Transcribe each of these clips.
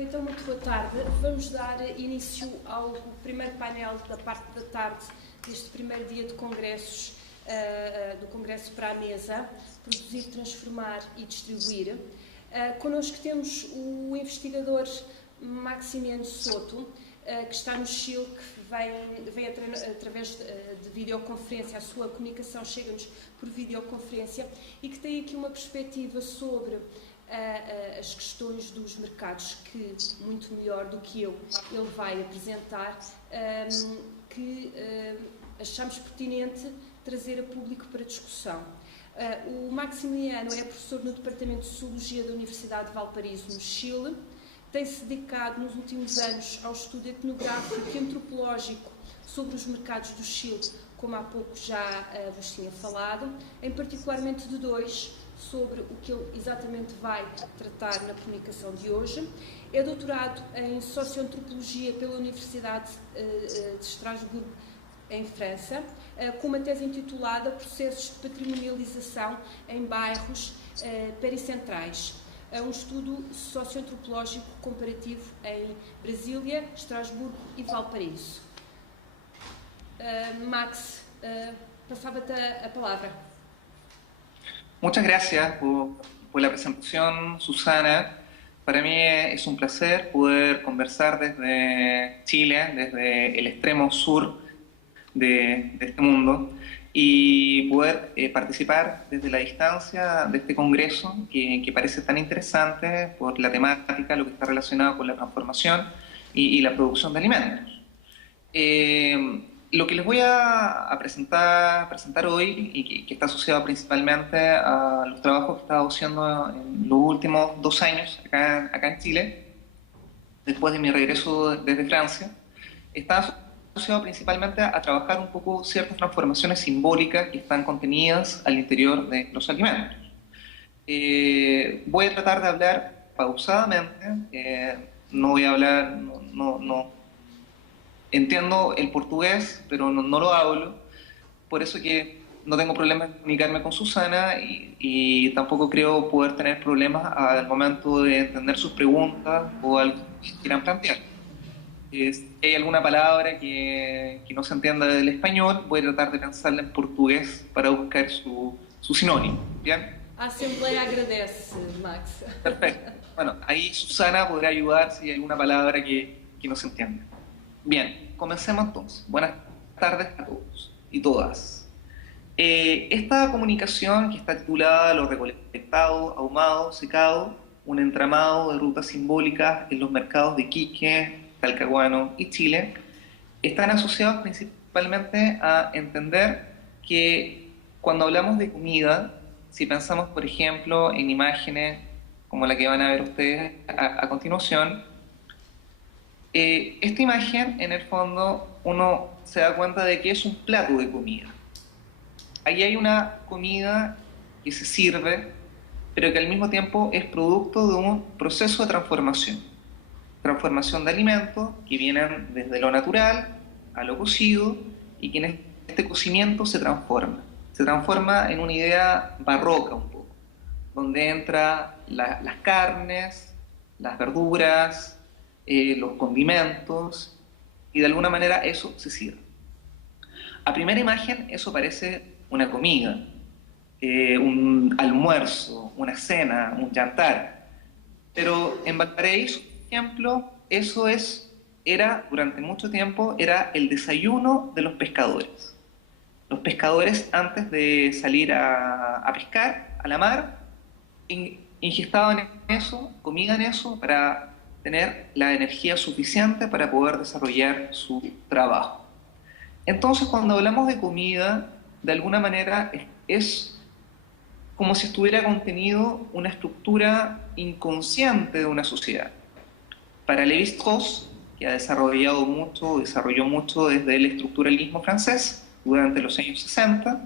Então, muito boa tarde. Vamos dar início ao primeiro painel da parte da tarde deste primeiro dia de congressos, do Congresso para a Mesa, Produzir, Transformar e Distribuir. Connosco temos o investigador Maximiano Soto, que está no Chile, que vem através de videoconferência, a sua comunicação chega-nos por videoconferência e que tem aqui uma perspectiva sobre as questões dos mercados, que muito melhor do que eu ele vai apresentar, que achamos pertinente trazer a público para discussão. O Maximiano é professor no Departamento de Sociologia da Universidade de Valparaíso, no Chile. Tem-se dedicado nos últimos anos ao estudo etnográfico e antropológico sobre os mercados do Chile, como há pouco já vos tinha falado, em particularmente de dois, sobre o que ele exatamente vai tratar na comunicação de hoje. É doutorado em Socioantropologia pela Universidade de Estrasburgo, em França, com uma tese intitulada Processos de Patrimonialização em Bairros Pericentrais. É um estudo socioantropológico comparativo em Brasília, Estrasburgo e Valparaíso. Max, pasaba-te a palabra. Muchas gracias por la presentación, Susana. Para mí es un placer poder conversar desde Chile, desde el extremo sur de este mundo, y poder participar desde la distancia de este congreso que parece tan interesante por la temática, lo que está relacionado con la transformación y la producción de alimentos. Lo que les voy a presentar hoy, y que está asociado principalmente a los trabajos que he estado haciendo en los últimos 2 años acá en Chile, después de mi regreso desde Francia, está asociado principalmente a trabajar un poco ciertas transformaciones simbólicas que están contenidas al interior de los alimentos. Voy a tratar de hablar pausadamente, no voy a hablar, no entiendo el portugués, pero no lo hablo, por eso que no tengo problema en comunicarme con Susana y tampoco creo poder tener problemas al momento de entender sus preguntas o algo que quieran plantear. Si hay alguna palabra que no se entienda del español, voy a tratar de pensarla en portugués para buscar su sinónimo. ¿Bien? A Assembleia agradece, Max. Perfecto. Bueno, ahí Susana podrá ayudar si hay alguna palabra que no se entiende. Bien, comencemos entonces. Buenas tardes a todos y todas. Esta comunicación, que está titulada Lo recolectado, ahumado, secado, un entramado de rutas simbólicas en los mercados de Iquique, Talcahuano y Chile, están asociados principalmente a entender que cuando hablamos de comida, si pensamos por ejemplo en imágenes como la que van a ver ustedes a continuación, esta imagen en el fondo uno se da cuenta de que es un plato de comida. Ahí hay una comida que se sirve, pero que al mismo tiempo es producto de un proceso de transformación de alimentos que vienen desde lo natural a lo cocido y que en este cocimiento se transforma en una idea barroca un poco, donde entra las carnes, las verduras, los condimentos, y de alguna manera eso se sirve. A primera imagen eso parece una comida, un almuerzo, una cena, un jantar, pero en Valparaíso, por ejemplo, eso era durante mucho tiempo era el desayuno de los pescadores. Los pescadores, antes de salir a pescar a la mar, ingestaban eso, comían eso para tener la energía suficiente para poder desarrollar su trabajo. Entonces, cuando hablamos de comida, de alguna manera es como si estuviera contenido una estructura inconsciente de una sociedad. Para Lévi-Strauss, que desarrolló mucho desde el estructuralismo francés durante los años 60,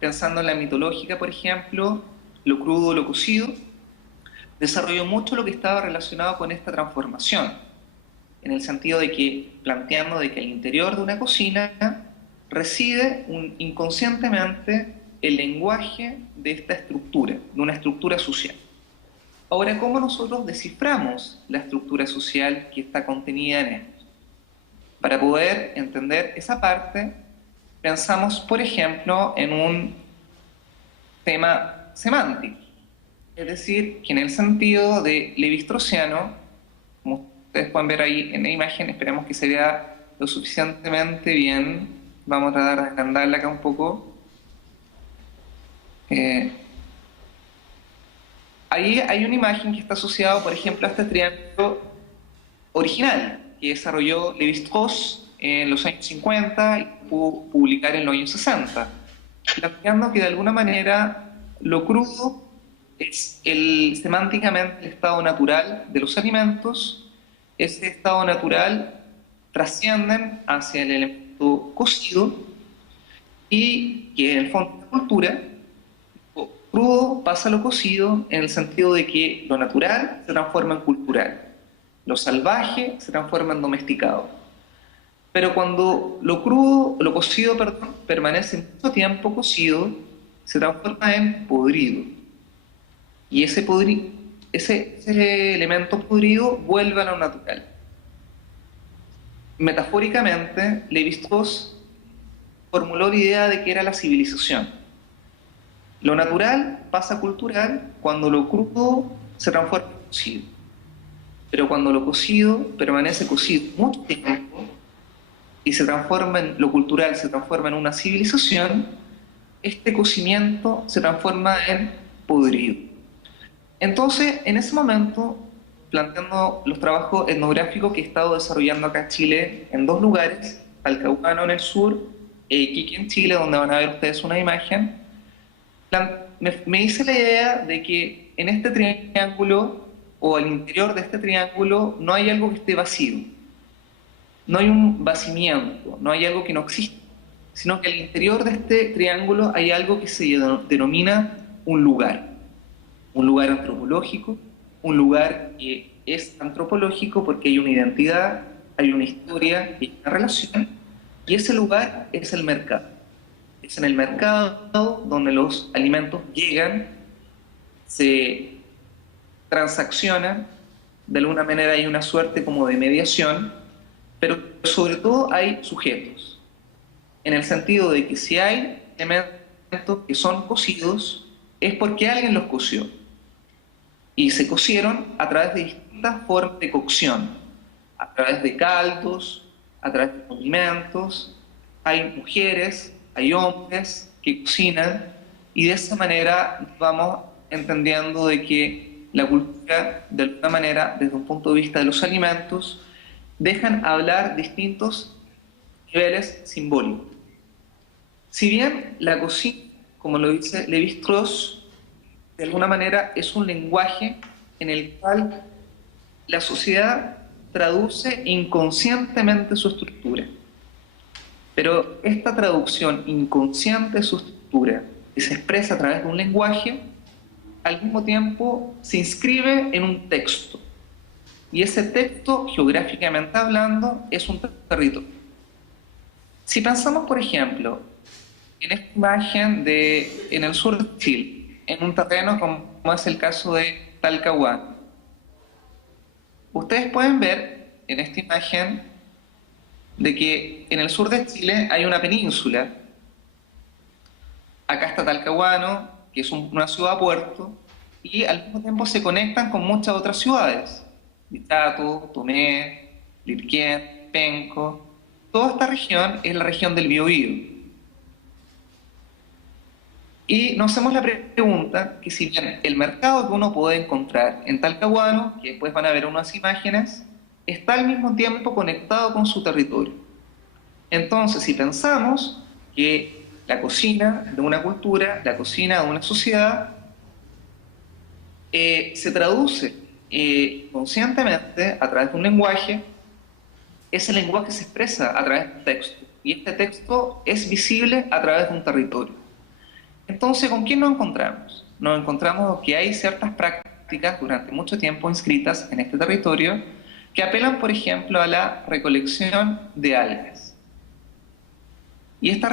pensando en la mitológica, por ejemplo, lo crudo, lo cocido, desarrolló mucho lo que estaba relacionado con esta transformación, en el sentido de que, planteando de que el interior de una cocina reside inconscientemente el lenguaje de esta estructura, de una estructura social. Ahora, ¿cómo nosotros desciframos la estructura social que está contenida en esto? Para poder entender esa parte, pensamos, por ejemplo, en un tema semántico. Es decir, que en el sentido de Levi-Straussiano, como ustedes pueden ver ahí en la imagen, esperamos que se vea lo suficientemente bien. Vamos a tratar de agrandarla acá un poco. Ahí hay una imagen que está asociada, por ejemplo, a este triángulo original que desarrolló Lévi-Strauss en los años 50 y pudo publicar en los años 60, planteando que de alguna manera lo crudo es semánticamente el estado natural de los alimentos. Ese estado natural trascienden hacia el elemento cocido y que en el fondo de la cultura, lo crudo pasa a lo cocido en el sentido de que lo natural se transforma en cultural, lo salvaje se transforma en domesticado. Pero cuando lo cocido, permanece mucho tiempo cocido, se transforma en podrido. Y ese elemento podrido vuelve a lo natural. Metafóricamente, Lévi-Strauss formuló la idea de que era la civilización. Lo natural pasa a cultural cuando lo crudo se transforma en cocido. Pero cuando lo cocido permanece cocido mucho tiempo y lo cultural se transforma en una civilización, este cocimiento se transforma en podrido. Entonces, en ese momento, planteando los trabajos etnográficos que he estado desarrollando acá en Chile, en dos lugares, Talcahuano en el sur, Iquique en Chile, donde van a ver ustedes una imagen, me hice la idea de que en este triángulo, o al interior de este triángulo, no hay algo que esté vacío. No hay un vacimiento, no hay algo que no existe, sino que al interior de este triángulo hay algo que se denomina un lugar antropológico, un lugar que es antropológico porque hay una identidad, hay una historia, hay una relación, y ese lugar es el mercado. Es en el mercado donde los alimentos llegan, se transaccionan, de alguna manera hay una suerte como de mediación, pero sobre todo hay sujetos, en el sentido de que si hay elementos que son cocidos, es porque alguien los coció. Y se cocieron a través de distintas formas de cocción, a través de caldos, a través de condimentos. Hay mujeres, hay hombres que cocinan, y de esa manera vamos entendiendo de que la cultura, de alguna manera, desde un punto de vista de los alimentos, dejan hablar distintos niveles simbólicos. Si bien la cocina, como lo dice Lévi-Strauss, de alguna manera es un lenguaje en el cual la sociedad traduce inconscientemente su estructura. Pero esta traducción inconsciente de su estructura, que se expresa a través de un lenguaje, al mismo tiempo se inscribe en un texto. Y ese texto, geográficamente hablando, es un territorio. Si pensamos, por ejemplo, en esta imagen en el sur de Chile, en un terreno como es el caso de Talcahuano, ustedes pueden ver en esta imagen de que en el sur de Chile hay una península. Acá está Talcahuano, que es una ciudad-puerto, y al mismo tiempo se conectan con muchas otras ciudades: Dichato, Tomé, Lirquén, Penco. Toda esta región es la región del Biobío. Y nos hacemos la pregunta que si bien el mercado que uno puede encontrar en Talcahuano, que después van a ver unas imágenes, está al mismo tiempo conectado con su territorio. Entonces, si pensamos que la cocina de una cultura, la cocina de una sociedad, se traduce conscientemente a través de un lenguaje, ese lenguaje se expresa a través de un texto, y este texto es visible a través de un territorio. Entonces, ¿con quién nos encontramos? Nos encontramos que hay ciertas prácticas durante mucho tiempo inscritas en este territorio que apelan, por ejemplo, a la recolección de algas. Y esta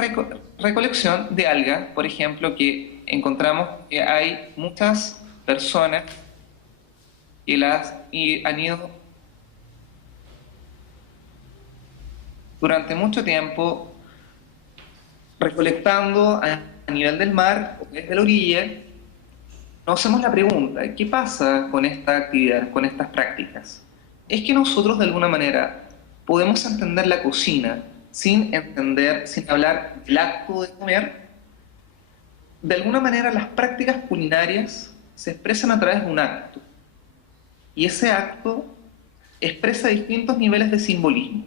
recolección de algas, por ejemplo, que encontramos que hay muchas personas y han ido durante mucho tiempo recolectando a nivel del mar, desde la orilla. Nos hacemos la pregunta, ¿qué pasa con esta actividad, con estas prácticas? Es que nosotros de alguna manera podemos entender la cocina sin hablar del acto de comer. De alguna manera las prácticas culinarias se expresan a través de un acto. Y ese acto expresa distintos niveles de simbolismo.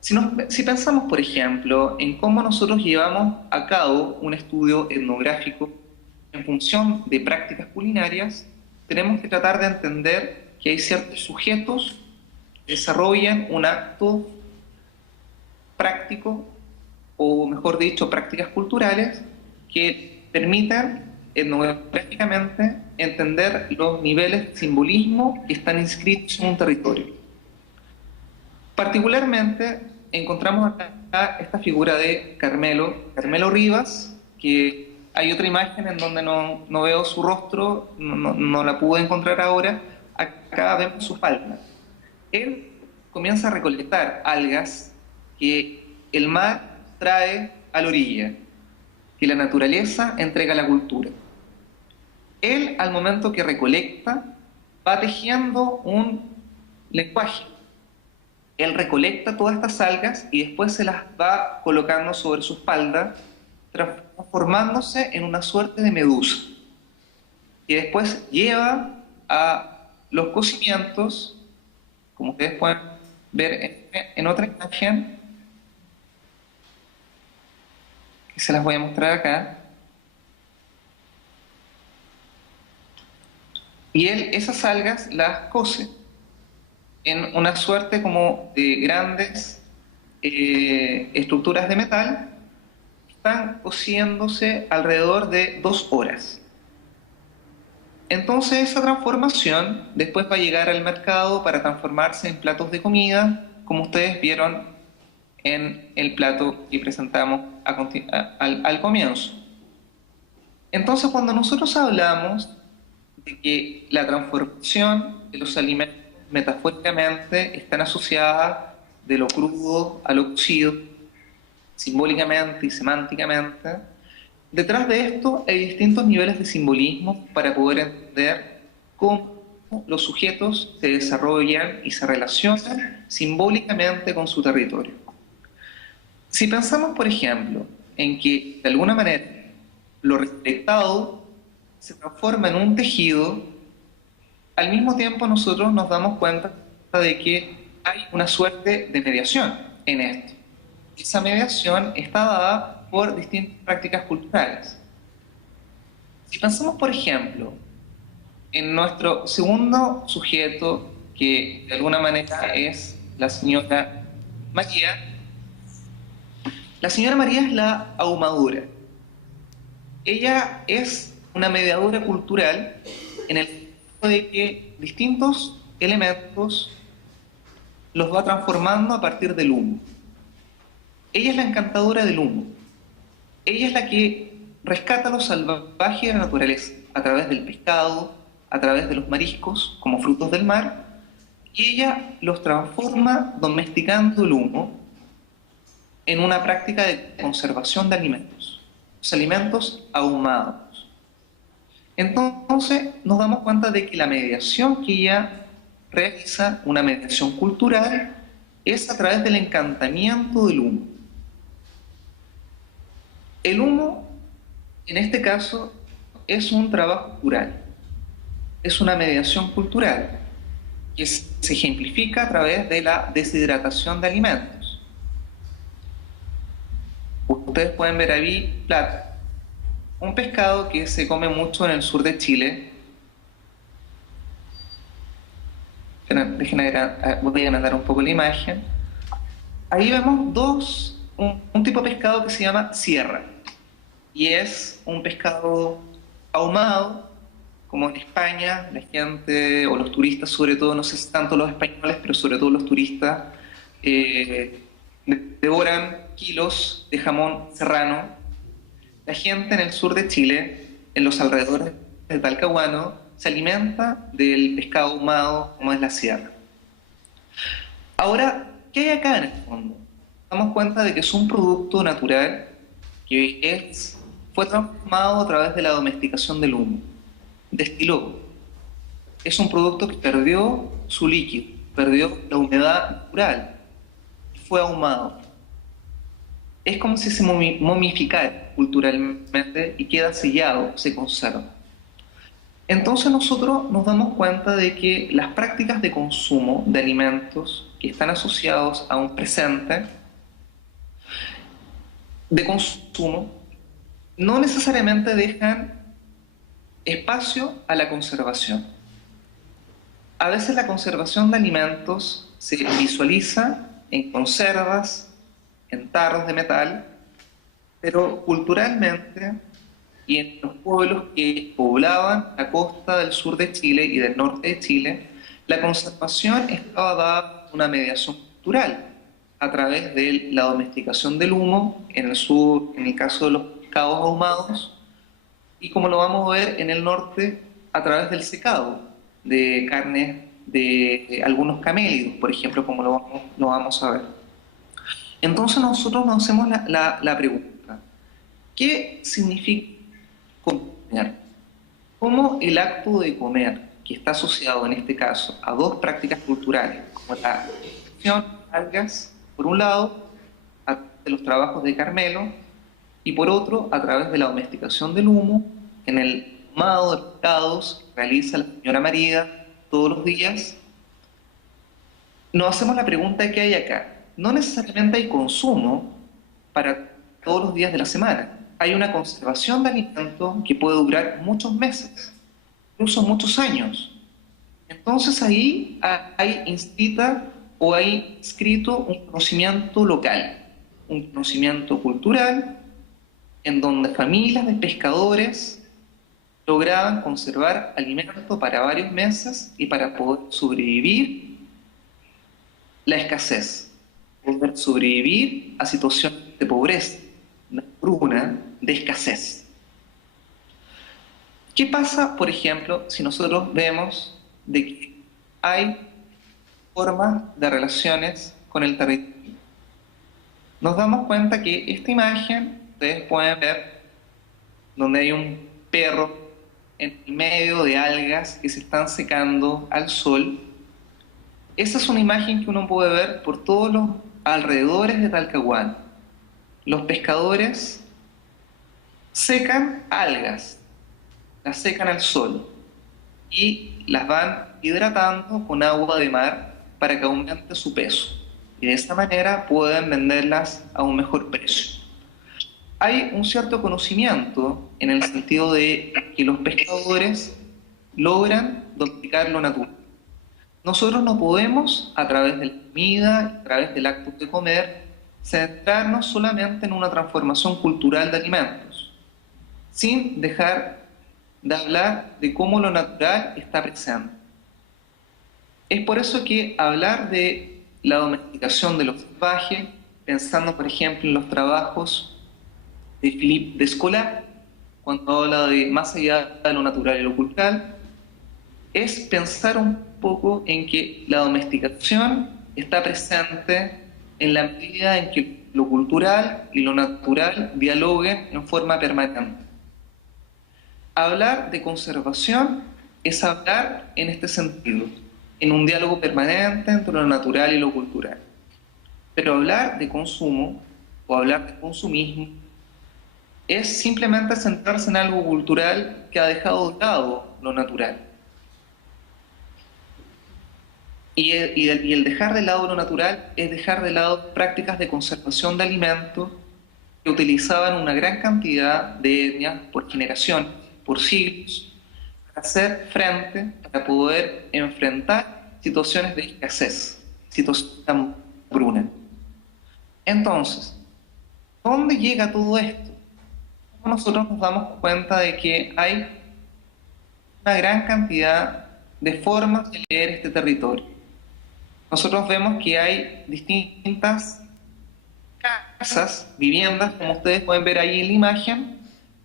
Si pensamos, por ejemplo, en cómo nosotros llevamos a cabo un estudio etnográfico en función de prácticas culinarias, tenemos que tratar de entender que hay ciertos sujetos que desarrollan un acto práctico, o mejor dicho, prácticas culturales, que permitan etnográficamente entender los niveles de simbolismo que están inscritos en un territorio. Particularmente encontramos acá esta figura de Carmelo Rivas, que hay otra imagen en donde no veo su rostro, no la pude encontrar ahora. Acá vemos su palma. Él comienza a recolectar algas que el mar trae a la orilla, que la naturaleza entrega a la cultura. Él, al momento que recolecta, va tejiendo un lenguaje. Él recolecta todas estas algas y después se las va colocando sobre su espalda, transformándose en una suerte de medusa, y después lleva a los cocimientos, como ustedes pueden ver en otra imagen, que se las voy a mostrar acá. Y él esas algas las cose en una suerte como de grandes estructuras de metal. Están cociéndose alrededor de 2 horas. Entonces esa transformación después va a llegar al mercado para transformarse en platos de comida, como ustedes vieron en el plato que presentamos al comienzo. Entonces, cuando nosotros hablamos de que la transformación de los alimentos metafóricamente están asociadas de lo crudo a lo cocido, simbólicamente y semánticamente, detrás de esto hay distintos niveles de simbolismo para poder entender cómo los sujetos se desarrollan y se relacionan simbólicamente con su territorio. Si pensamos, por ejemplo, en que de alguna manera lo recolectado se transforma en un tejido, al mismo tiempo nosotros nos damos cuenta de que hay una suerte de mediación en esto. Esa mediación está dada por distintas prácticas culturales. Si pensamos, por ejemplo, en nuestro segundo sujeto, que de alguna manera es la señora María. La señora María es la ahumadora. Ella es una mediadora cultural en el sentido de que distintos elementos los va transformando a partir del humo. Ella es la encantadora del humo. Ella es la que rescata lo salvaje de la naturaleza a través del pescado, a través de los mariscos como frutos del mar, y ella los transforma domesticando el humo en una práctica de conservación de alimentos, los alimentos ahumados. Entonces nos damos cuenta de que la mediación que ella realiza, una mediación cultural, es a través del encantamiento del humo. El humo, en este caso, es un trabajo cultural, es una mediación cultural que se ejemplifica a través de la deshidratación de alimentos. Ustedes pueden ver ahí plata, un pescado que se come mucho en el sur de Chile. Voy a agrandar un poco la imagen. Ahí vemos un tipo de pescado que se llama sierra, y es un pescado ahumado, como en España la gente o los turistas, sobre todo, no sé si tanto los españoles, pero sobre todo los turistas, devoran kilos de jamón serrano. La gente en el sur de Chile, en los alrededores de Talcahuano, se alimenta del pescado ahumado como es la sierra. Ahora, ¿qué hay acá en el fondo? Nos damos cuenta de que es un producto natural que fue transformado a través de la domesticación del humo, destiló. Es un producto que perdió su líquido, perdió la humedad natural, fue ahumado. Es como si se momificara culturalmente y queda sellado, se conserva. Entonces nosotros nos damos cuenta de que las prácticas de consumo de alimentos que están asociados a un presente de consumo no necesariamente dejan espacio a la conservación. A veces la conservación de alimentos se visualiza en conservas, en tarros de metal, pero culturalmente y en los pueblos que poblaban la costa del sur de Chile y del norte de Chile, la conservación estaba dada por una mediación cultural a través de la domesticación del humo, en el sur, en el caso de los pescados ahumados, y como lo vamos a ver en el norte, a través del secado de carnes de algunos camélidos, por ejemplo, como lo vamos a ver. Entonces nosotros nos hacemos la pregunta, ¿qué significa comer? ¿Cómo el acto de comer, que está asociado en este caso a dos prácticas culturales, como la producción de algas, por un lado, a través de los trabajos de Carmelo, y por otro, a través de la domesticación del humo, en el ahumado de pescados que realiza la señora María todos los días, nos hacemos la pregunta de qué hay acá. No necesariamente hay consumo para todos los días de la semana. Hay una conservación de alimentos que puede durar muchos meses, incluso muchos años. Entonces ahí hay inscrita o hay inscrito un conocimiento local, un conocimiento cultural, en donde familias de pescadores lograban conservar alimento para varios meses y para poder sobrevivir la escasez, poder sobrevivir a situaciones de pobreza, de hambruna, de escasez. ¿Qué pasa, por ejemplo, si nosotros vemos de que hay formas de relaciones con el territorio? Nos damos cuenta que esta imagen, ustedes pueden ver, donde hay un perro en el medio de algas que se están secando al sol. Esa es una imagen que uno puede ver por todos los alrededores de Talcahuano. Los pescadores secan algas, las secan al sol y las van hidratando con agua de mar para que aumente su peso. Y de esta manera pueden venderlas a un mejor precio. Hay un cierto conocimiento en el sentido de que los pescadores logran domesticar lo natural. Nosotros no podemos, a través de la comida, a través del acto de comer, centrarnos solamente en una transformación cultural de alimentos, sin dejar de hablar de cómo lo natural está presente. Es por eso que hablar de la domesticación de lo salvaje, pensando por ejemplo en los trabajos de Philippe Descola, cuando habla de más allá de lo natural y lo cultural, es pensar un poco en que la domesticación está presente en la medida en que lo cultural y lo natural dialoguen en forma permanente. Hablar de conservación es hablar en este sentido, en un diálogo permanente entre lo natural y lo cultural. Pero hablar de consumo o hablar de consumismo es simplemente centrarse en algo cultural que ha dejado de lado lo natural. Y el dejar de lado lo natural es dejar de lado prácticas de conservación de alimentos que utilizaban una gran cantidad de etnias por generación, por siglos, para hacer frente, para poder enfrentar situaciones de escasez, situaciones de hambruna. Entonces, ¿dónde llega todo esto? Nosotros nos damos cuenta de que hay una gran cantidad de formas de leer este territorio. Nosotros vemos que hay distintas casas, viviendas, como ustedes pueden ver ahí en la imagen,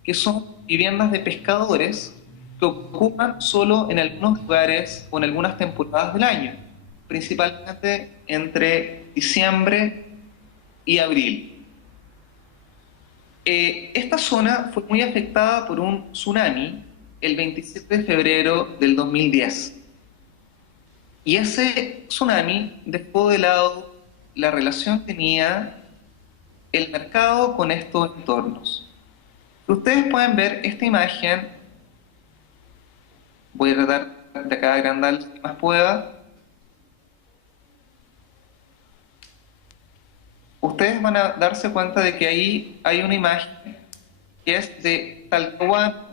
que son viviendas de pescadores que ocupan solo en algunos lugares o en algunas temporadas del año, principalmente entre diciembre y abril. Esta zona fue muy afectada por un tsunami el 27 de febrero del 2010. Y ese tsunami dejó de lado la relación que tenía el mercado con estos entornos. Ustedes pueden ver esta imagen, voy a tratar de acá agrandar lo que más pueda. Ustedes van a darse cuenta de que ahí hay una imagen que es de Talcahuano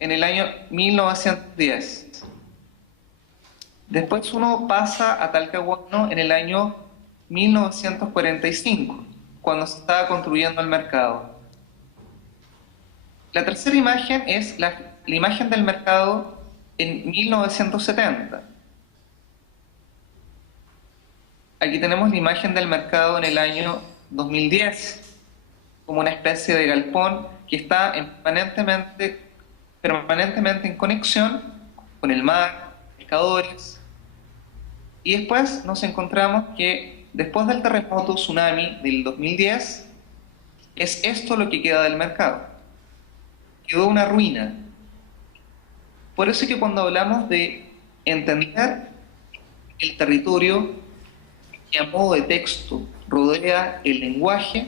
en el año 1910. Después uno pasa a Talcahuano en el año 1945, cuando se estaba construyendo el mercado. La tercera imagen es la imagen del mercado en 1970. Aquí tenemos la imagen del mercado en el año 2010, como una especie de galpón que está permanentemente en conexión con el mar, pescadores. Y después nos encontramos que después del terremoto tsunami del 2010, es esto lo que queda del mercado. Quedó una ruina. Por eso es que cuando hablamos de entender el territorio que a modo de texto rodea el lenguaje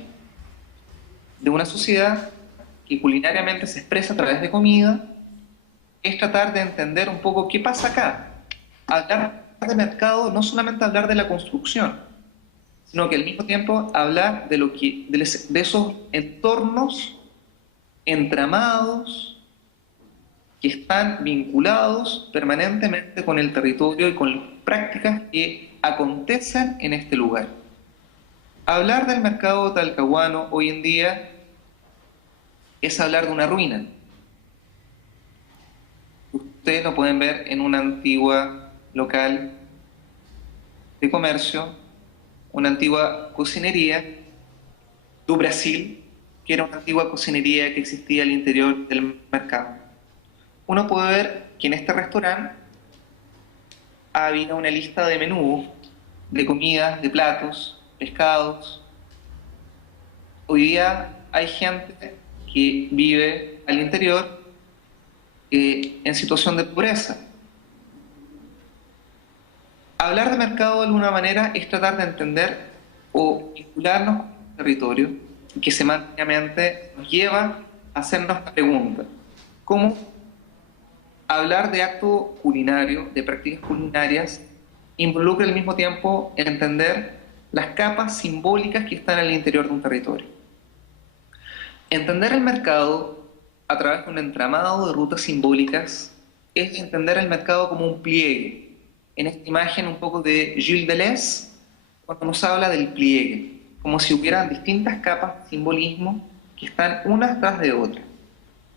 de una sociedad que culinariamente se expresa a través de comida, es tratar de entender un poco qué pasa acá. Hablar de mercado no solamente hablar de la construcción, sino que al mismo tiempo hablar de esos entornos entramados que están vinculados permanentemente con el territorio y con las prácticas que acontecen en este lugar. Hablar del mercado talcahuano hoy en día es hablar de una ruina. Ustedes lo pueden ver en una antigua local de comercio, una antigua cocinería do Brasil, que era una antigua cocinería que existía al interior del mercado. Uno puede ver que en este restaurante había una lista de menús, de comidas, de platos, pescados. Hoy día hay gente que vive al interior en situación de pobreza. Hablar de mercado de alguna manera es tratar de entender o vincularnos con el territorio que semánticamente nos lleva a hacernos preguntas. ¿Cómo hablar de acto culinario, de prácticas culinarias, involucra al mismo tiempo entender las capas simbólicas que están al interior de un territorio? Entender el mercado a través de un entramado de rutas simbólicas es entender el mercado como un pliegue. En esta imagen un poco de Gilles Deleuze, cuando nos habla del pliegue, como si hubieran distintas capas de simbolismo que están unas tras de otras,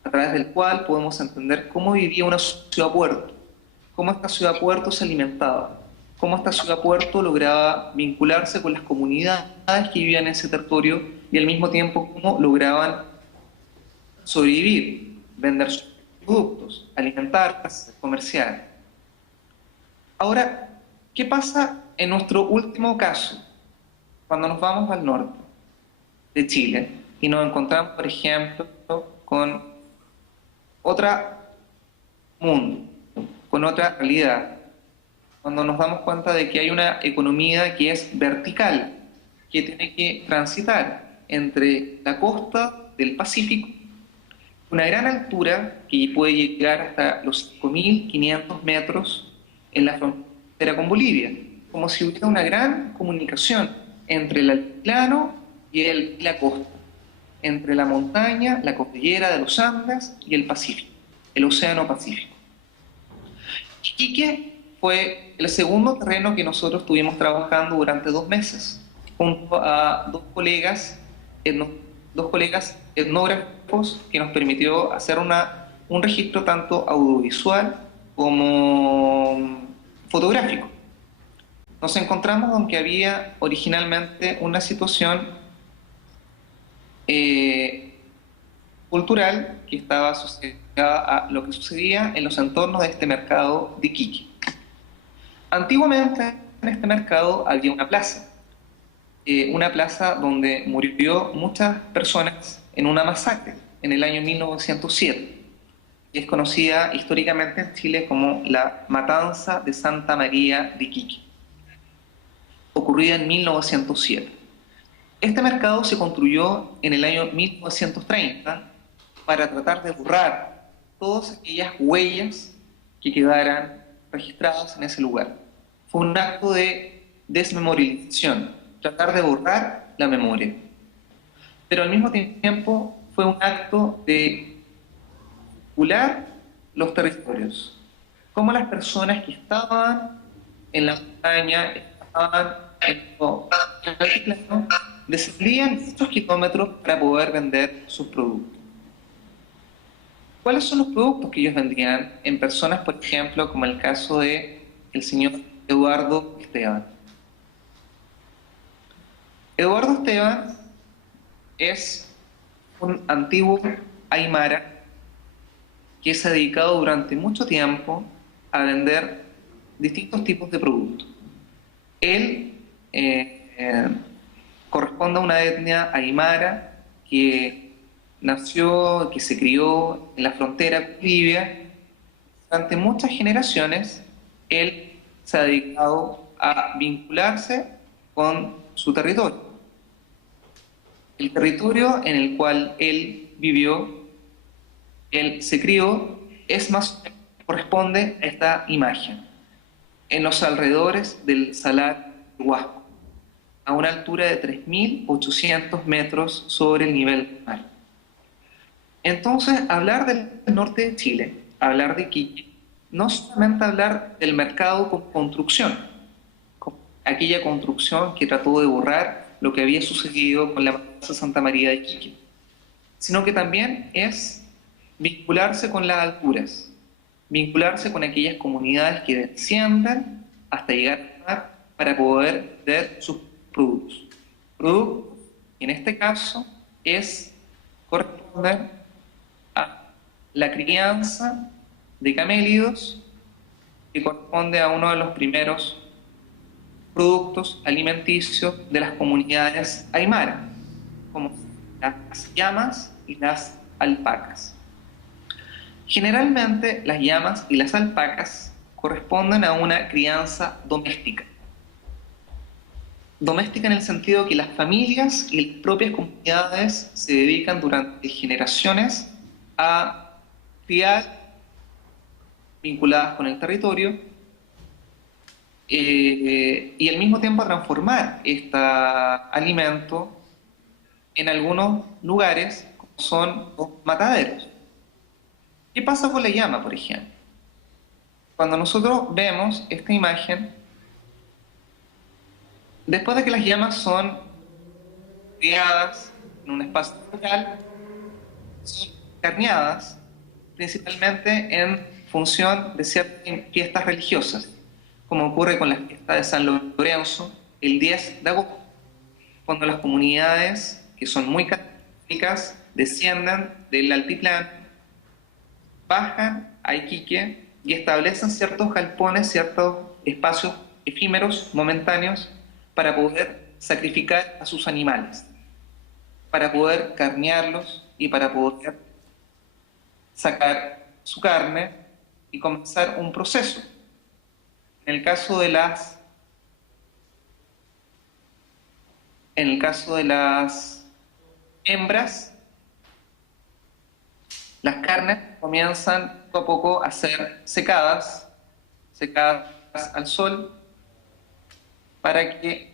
a través del cual podemos entender cómo vivía una ciudad-puerto, cómo esta ciudad-puerto se alimentaba, cómo esta ciudad-puerto lograba vincularse con las comunidades que vivían en ese territorio y al mismo tiempo cómo lograban sobrevivir, vender sus productos, alimentarse, comerciar. Ahora, ¿qué pasa en nuestro último caso? Cuando nos vamos al norte de Chile y nos encontramos, por ejemplo, con otro mundo, con otra realidad, cuando nos damos cuenta de que hay una economía que es vertical, que tiene que transitar entre la costa del Pacífico, una gran altura que puede llegar hasta los 5.500 metros en la frontera con Bolivia, como si hubiera una gran comunicación entre el altiplano y la costa, entre la montaña, la cordillera de los Andes y el Pacífico, el Océano Pacífico. Iquique fue el segundo terreno que nosotros estuvimos trabajando durante 2 meses, junto a dos colegas etnógrafos que nos permitió hacer un registro tanto audiovisual como fotográfico. Nos encontramos con que había originalmente una situación cultural que estaba sucediendo a lo que sucedía en los entornos de este mercado de Iquique. Antiguamente en este mercado había una plaza donde murió muchas personas en una masacre en el año 1907, y es conocida históricamente en Chile como la Matanza de Santa María de Iquique, ocurrida en 1907. Este mercado se construyó en el año 1930 para tratar de borrar todas aquellas huellas que quedaran registradas en ese lugar. Fue un acto de desmemorialización, tratar de borrar la memoria. Pero al mismo tiempo fue un acto de vincular los territorios. Cómo las personas que estaban en la montaña, estaban en el altiplano, descendían muchos kilómetros para poder vender sus productos. ¿Cuáles son los productos que ellos vendían en personas, por ejemplo, como el caso de el señor Eduardo Esteban? Eduardo Esteban es un antiguo aymara que se ha dedicado durante mucho tiempo a vender distintos tipos de productos. Él corresponde a una etnia aymara que nació, que se crió en la frontera con Libia. Durante muchas generaciones, él se ha dedicado a vincularse con su territorio. El territorio en el cual él vivió, él se crió, corresponde a esta imagen, en los alrededores del Salar de Huasco, a una altura de 3.800 metros sobre el nivel del mar. Entonces, hablar del norte de Chile, hablar de Iquique, no solamente hablar del mercado con construcción, aquella construcción que trató de borrar lo que había sucedido con la Matanza de Santa María de Iquique, sino que también es vincularse con las alturas, vincularse con aquellas comunidades que descienden hasta llegar al mar para poder vender sus productos. Productos, en este caso, corresponden a la crianza de camélidos, que corresponde a uno de los primeros productos alimenticios de las comunidades aymaras, como las llamas y las alpacas. Generalmente las llamas y las alpacas corresponden a una crianza doméstica. Doméstica en el sentido que las familias y las propias comunidades se dedican durante generaciones a criar vinculadas con el territorio y al mismo tiempo a transformar este alimento en algunos lugares como son los mataderos. ¿Qué pasa con la llama, por ejemplo? Cuando nosotros vemos esta imagen, después de que las llamas son criadas en un espacio rural, son carneadas principalmente en función de ciertas fiestas religiosas, como ocurre con la fiesta de San Lorenzo el 10 de agosto, cuando las comunidades que son muy católicas descienden del altiplano, bajan a Iquique y establecen ciertos galpones, ciertos espacios efímeros, momentáneos, para poder sacrificar a sus animales, para poder carnearlos y para poder sacar su carne y comenzar un proceso. En el caso de las hembras, las carnes comienzan poco a poco a ser secadas al sol, para que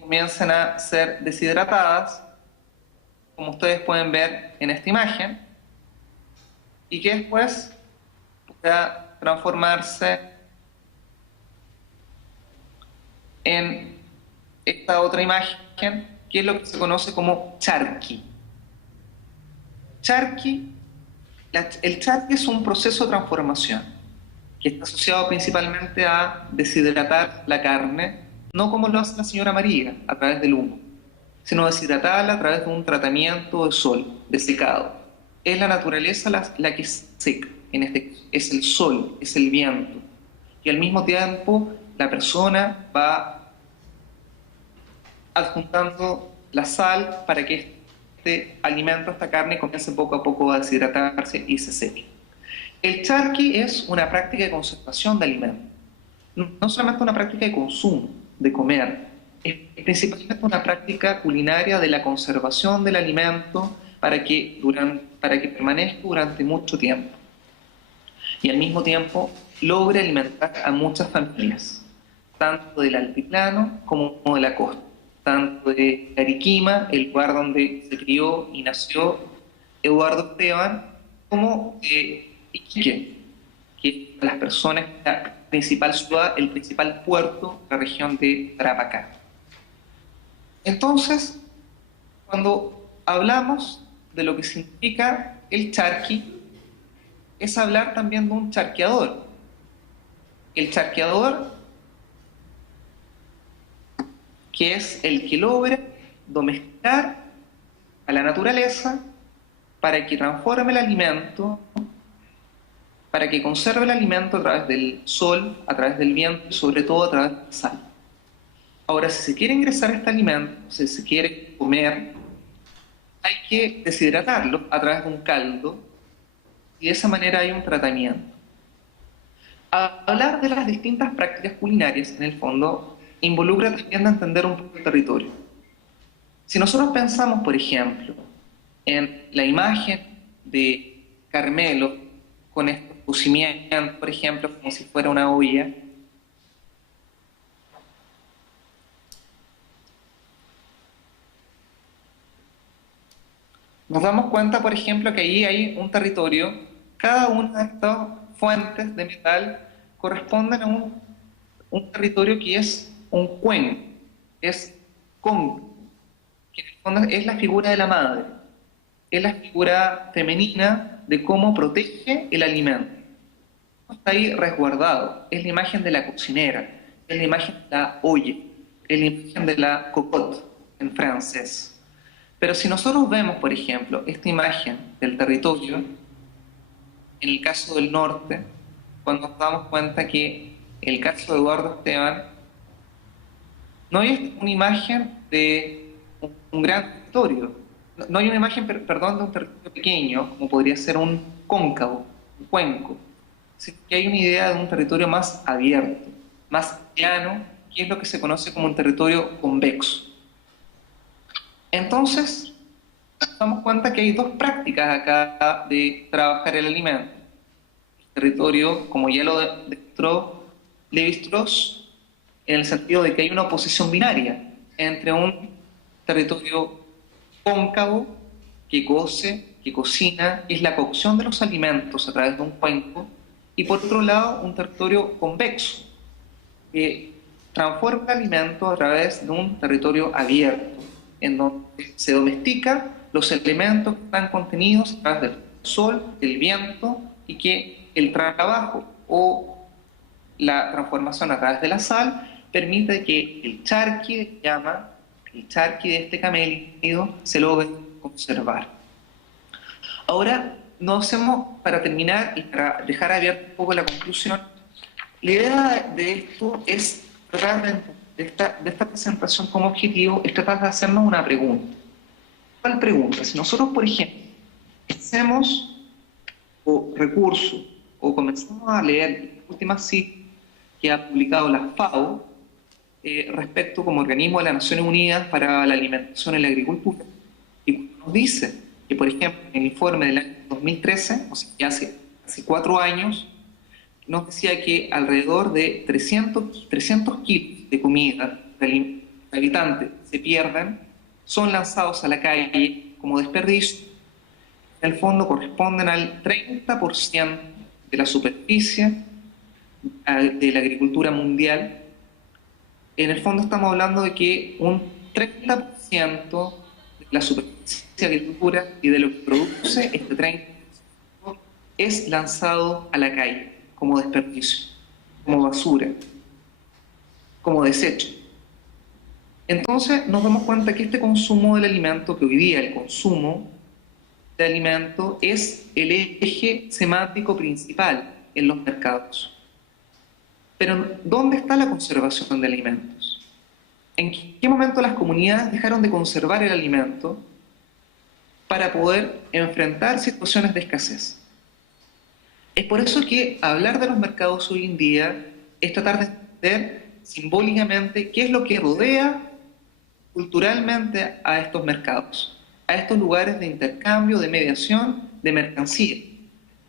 comiencen a ser deshidratadas, como ustedes pueden ver en esta imagen, y que después pueda transformarse en esta otra imagen, que es lo que se conoce como charqui. El charqui es un proceso de transformación que está asociado principalmente a deshidratar la carne, no como lo hace la señora María, a través del humo, sino deshidratarla a través de un tratamiento de sol, de secado. es la naturaleza la que seca, en este caso, es el sol, es el viento. Y al mismo tiempo la persona va adjuntando la sal para que este alimento, esta carne, comience poco a poco a deshidratarse y se seque. El charqui es una práctica de conservación de alimentos, no solamente una práctica de consumo, de comer, es principalmente una práctica culinaria de la conservación del alimento para que permanezca durante mucho tiempo y al mismo tiempo logre alimentar a muchas familias, tanto del altiplano como de la costa, tanto de Ariquima, el lugar donde se crió y nació Eduardo Esteban, como de Iquique, que las personas, la principal ciudad, el principal puerto de la región de Tarapacá. Entonces, cuando hablamos de lo que significa el charqui, es hablar también de un charqueador. El charqueador, que es el que logra domesticar a la naturaleza para que transforme el alimento, para que conserve el alimento a través del sol, a través del viento y sobre todo a través de la sal. Ahora, si se quiere ingresar este alimento, si se quiere comer, hay que deshidratarlo a través de un caldo y de esa manera hay un tratamiento. Hablar de las distintas prácticas culinarias, en el fondo, involucra también de entender un poco el territorio. Si nosotros pensamos, por ejemplo, en la imagen de Carmelo con estos cocimientos, por ejemplo, como si fuera una olla, nos damos cuenta, por ejemplo, que ahí hay un territorio, cada una de estas fuentes de metal corresponden a un territorio que es un cuenco, es cóncavo, que en el fondo es la figura de la madre, es la figura femenina de cómo protege el alimento. Está ahí resguardado, es la imagen de la cocinera, es la imagen de la olla, es la imagen de la cocotte en francés. Pero si nosotros vemos, por ejemplo, esta imagen del territorio, en el caso del norte, cuando nos damos cuenta que el caso de Eduardo Esteban no es una imagen de un gran territorio, no hay una imagen, perdón, de un territorio pequeño, como podría ser un cóncavo, un cuenco, sino que hay una idea de un territorio más abierto, más llano, que es lo que se conoce como un territorio convexo. Entonces, nos damos cuenta que hay dos prácticas acá de trabajar el alimento. El territorio, como ya lo demostró Lévi-Strauss, en el sentido de que hay una oposición binaria entre un territorio cóncavo que cose, que cocina, es la cocción de los alimentos a través de un cuenco, y por otro lado un territorio convexo, que transforma el alimento a través de un territorio abierto, en donde se domestica los elementos que están contenidos a través del sol, del viento, y que el trabajo o la transformación a través de la sal permite que el charqui de este camélido se logre conservar. Ahora, para terminar y para dejar abierta un poco la conclusión, la idea de esto es tratar de esta presentación como objetivo, es tratar de hacernos una pregunta. ¿Cuál pregunta? Si nosotros, por ejemplo, hacemos recursos o comenzamos a leer las últimas citas que ha publicado la FAO respecto como organismo de las Naciones Unidas para la Alimentación y la Agricultura, y nos dice que, por ejemplo, en el informe del año 2013, o sea, ya hace 4 años, nos decía que alrededor de 300 kilos de comida de habitantes se pierden, son lanzados a la calle como desperdicio. En el fondo corresponden al 30% de la superficie de la agricultura mundial. En el fondo estamos hablando de que un 30% de la superficie de agricultura y de lo que produce este 30% es lanzado a la calle como desperdicio, como basura, como desecho. Entonces nos damos cuenta que este consumo del alimento, que hoy día el consumo de alimento es el eje semántico principal en los mercados. Pero ¿dónde está la conservación de alimentos? ¿En qué momento las comunidades dejaron de conservar el alimento para poder enfrentar situaciones de escasez? Es por eso que hablar de los mercados hoy en día es tratar de entender simbólicamente qué es lo que rodea culturalmente a estos mercados, a estos lugares de intercambio, de mediación, de mercancía,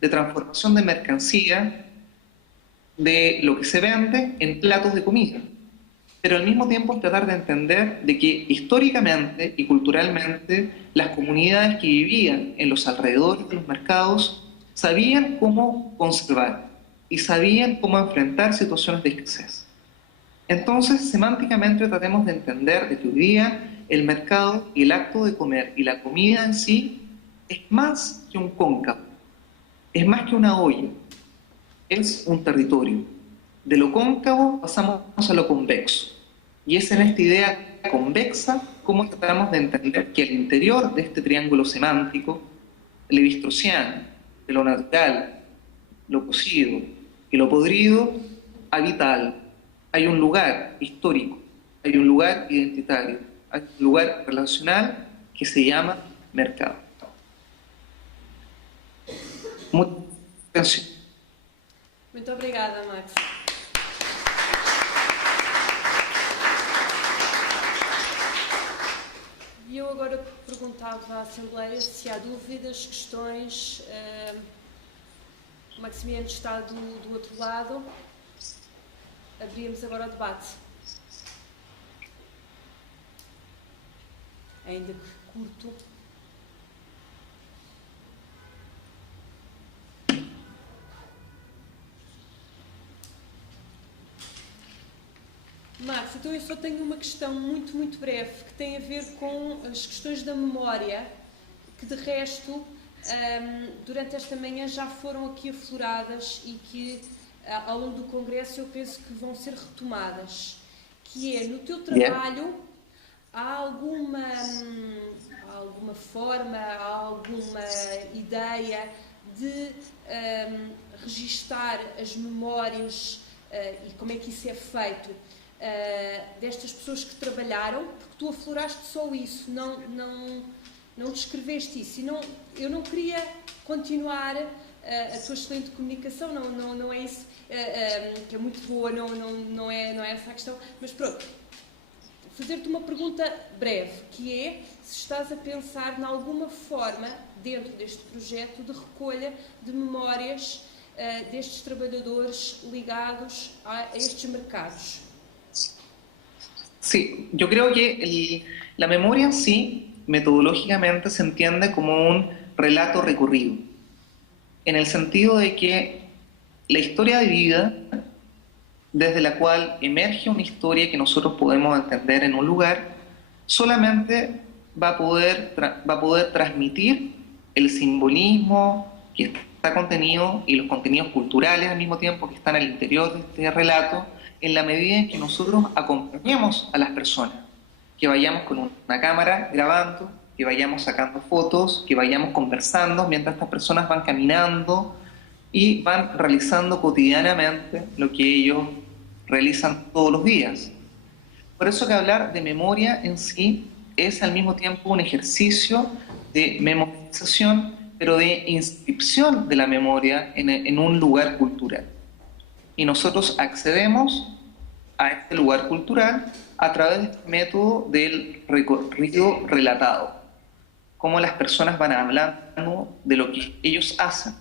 de transformación de mercancía, de lo que se vende en platos de comida. Pero al mismo tiempo es tratar de entender de que históricamente y culturalmente las comunidades que vivían en los alrededores de los mercados sabían cómo conservar y sabían cómo enfrentar situaciones de escasez. Entonces, semánticamente tratemos de entender de que hoy día el mercado y el acto de comer y la comida en sí es más que un cóncavo, es más que una olla, es un territorio. De lo cóncavo pasamos a lo convexo. Y es en esta idea convexa cómo tratamos de entender que al interior de este triángulo semántico, levi-straussiano, de lo natural, lo cocido y lo podrido, habita algo. Hay un lugar histórico, hay un lugar identitario, hay un lugar relacional que se llama mercado. Muchas gracias. Muito obrigada, Max. E eu agora perguntava à Assembleia se há dúvidas, questões. O Maximiano está do outro lado. Abríamos agora o debate. Ainda que curto. Max, então eu só tenho uma questão muito breve que tem a ver com as questões da memória, que de resto, durante esta manhã já foram aqui afloradas e que ao longo do Congresso eu penso que vão ser retomadas, que é, no teu trabalho, há alguma forma, há alguma ideia de registar as memórias e como é que isso é feito destas pessoas que trabalharam, porque tu afloraste só isso, não descreveste isso, e eu não queria continuar a tua excelente comunicação, não é isso, que é muito boa, não é essa a questão, mas pronto, fazer-te uma pergunta breve, que é se estás a pensar em alguma forma, dentro deste projeto, de recolha de memórias destes trabalhadores ligados a estes mercados. Sí, yo creo que la memoria en sí, metodológicamente, se entiende como un relato recorrido, en el sentido de que la historia de vida, desde la cual emerge una historia que nosotros podemos entender en un lugar, solamente va a poder transmitir el simbolismo que está contenido y los contenidos culturales al mismo tiempo que están al interior de este relato, en la medida en que nosotros acompañemos a las personas, que vayamos con una cámara grabando, que vayamos sacando fotos, que vayamos conversando mientras estas personas van caminando y van realizando cotidianamente lo que ellos realizan todos los días. Por eso que hablar de memoria en sí es al mismo tiempo un ejercicio de memorización, pero de inscripción de la memoria en un lugar cultural. Y nosotros accedemos a este lugar cultural a través de este método del recorrido relatado, cómo las personas van hablando de lo que ellos hacen,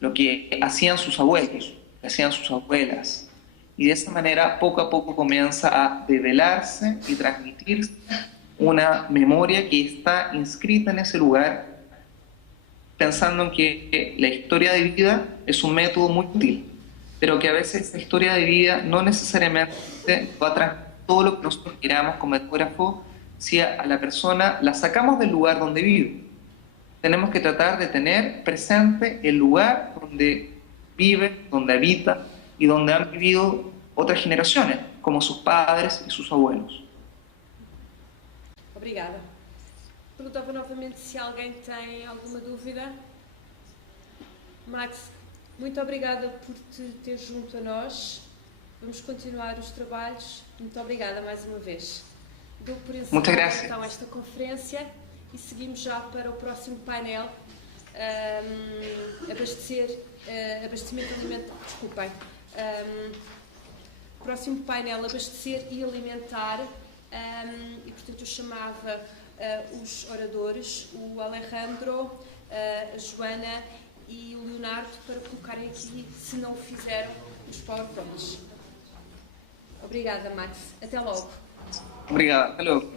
lo que hacían sus abuelos, lo que hacían sus abuelas, y de esa manera poco a poco comienza a develarse y transmitirse una memoria que está inscrita en ese lugar, pensando en que la historia de vida es un método muy útil, pero que a veces esa historia de vida no necesariamente va a transmitir todo lo que nosotros queramos como etnógrafo si a la persona la sacamos del lugar donde vive. Tenemos que tratar de tener presente el lugar donde vive, donde habita y donde han vivido otras generaciones, como sus padres y sus abuelos. Obrigada. Perguntava novamente se alguém tem alguma dúvida. Max, muito obrigada por te ter junto a nós. Vamos continuar os trabalhos. Muito obrigada mais uma vez. Dou por encerrada então esta conferência e seguimos já para o próximo painel. Abastecimento alimentar. Desculpem. Próximo painel, abastecer e alimentar. E portanto eu chamava os oradores, o Alejandro, a Joana e o Leonardo, para colocarem aqui, se não o fizeram, os PowerPoints. Obrigada, Max. Até logo. Obrigado. Até logo.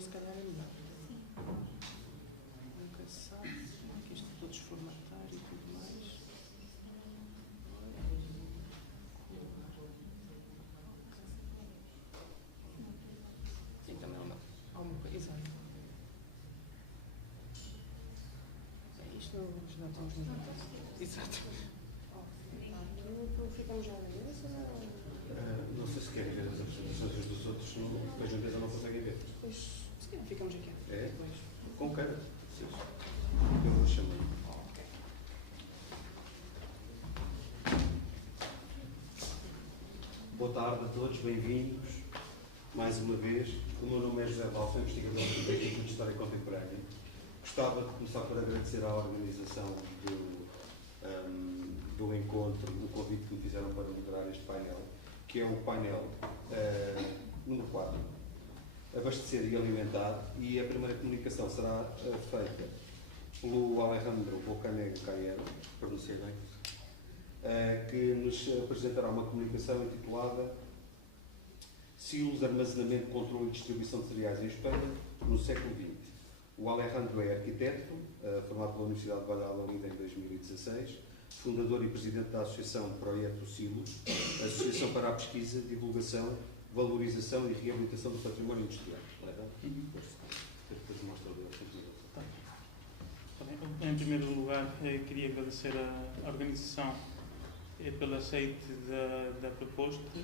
Se calhar é melhor. Nunca se sabe. Aqui isto tudo desformatar e tudo mais. Sim, também há uma coisa. Exato. Isto não estamos no contexto. Exato. Aqui ficamos já na mesa. Não sei se querem ver as apresentações dos outros, depois na mesa não conseguem ver. Pois, se calhar ficamos aqui. É? Depois. Com cara. Eu vou chamar. Ok. Boa tarde a todos, bem-vindos mais uma vez. O meu nome é José Valso, investigador do Instituto de História Contemporânea. Gostava de começar por agradecer à organização do encontro, o convite que me fizeram para moderar este painel, que é o painel número 4, abastecer e alimentar, e a primeira comunicação será feita pelo Alejandro Bocanegra Caiero, pronunciei bem, que nos apresentará uma comunicação intitulada Silos, Armazenamento, Controle e Distribuição de Cereais em Espanha no século XX. O Alejandro é arquiteto, formado pela Universidade de Valladolid em 2016, fundador e presidente da Associação Projeto Silos, Associação para a Pesquisa, Divulgação, Valorização e Reabilitação do Património Industrial. Depois mostra o Em primeiro lugar, queria agradecer à organização pelo aceite da proposta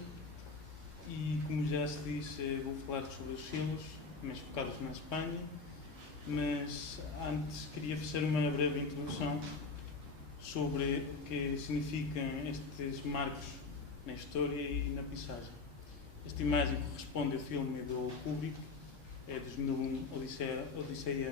e, como já se disse, vou falar sobre os silos, mas focados na Espanha, mas antes queria fazer uma breve introdução sobre o que significam estes marcos na história e na paisagem. Esta imagem corresponde ao filme do Kubrick, é de 2001, Odisseia